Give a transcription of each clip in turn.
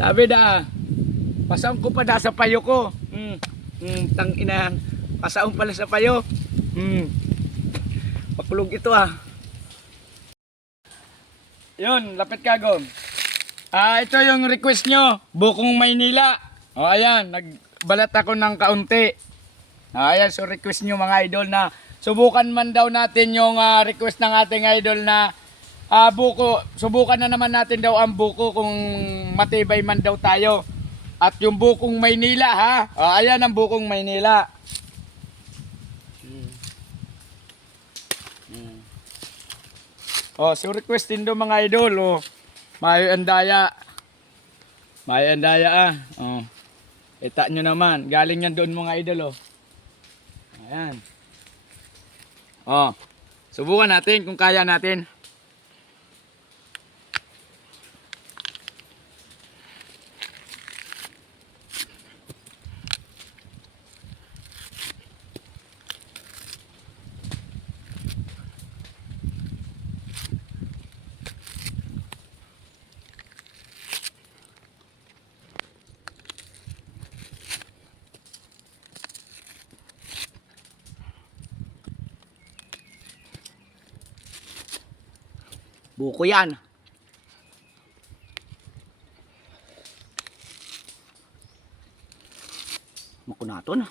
Sabi na, pasaon ko pa da sa payo ko. Tang ina, pasaon pala sa payo. Pakulog ito ah. Yun, lapit kago. Ito yung request nyo, Bukong Maynila. O ayan, nagbalat ako ng kaunti. Ayan, so request nyo mga idol na subukan man daw natin yung request ng ating idol na buko. Subukan na naman natin daw ang buko kung matibay man daw tayo. At yung Bukong Maynila ha. Ayan ang Bukong Maynila. So request din daw mga idol. May andaya. May andaya Kita nyo naman. Galing yan doon mga idol Ayan. Subukan natin kung kaya natin. Buko yan. Makunaton.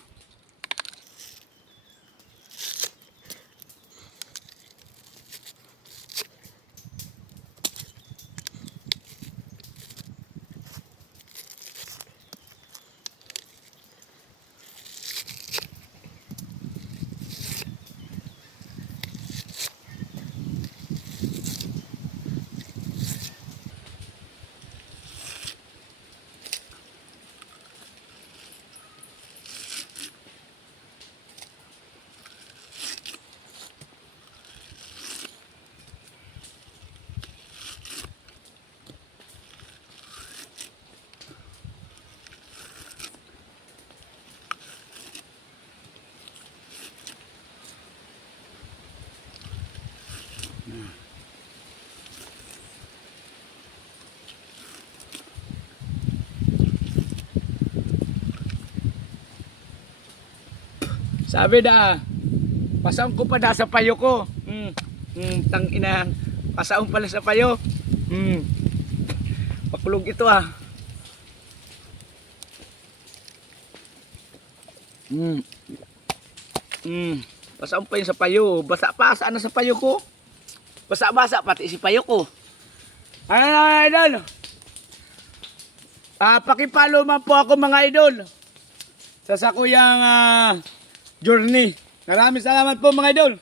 Sabi na, pasaon ko pa da sa payo ko. Tang ina, pasaon pala sa payo. Pakulog ito ah. Pasaon pa yun sa payo. Basa-basa na sa payo ko. Basa-basa pati si payo ko. Ano na idol? Pakipalo man po ako mga idol sa sakuyang journey. Maraming salamat po mga idol.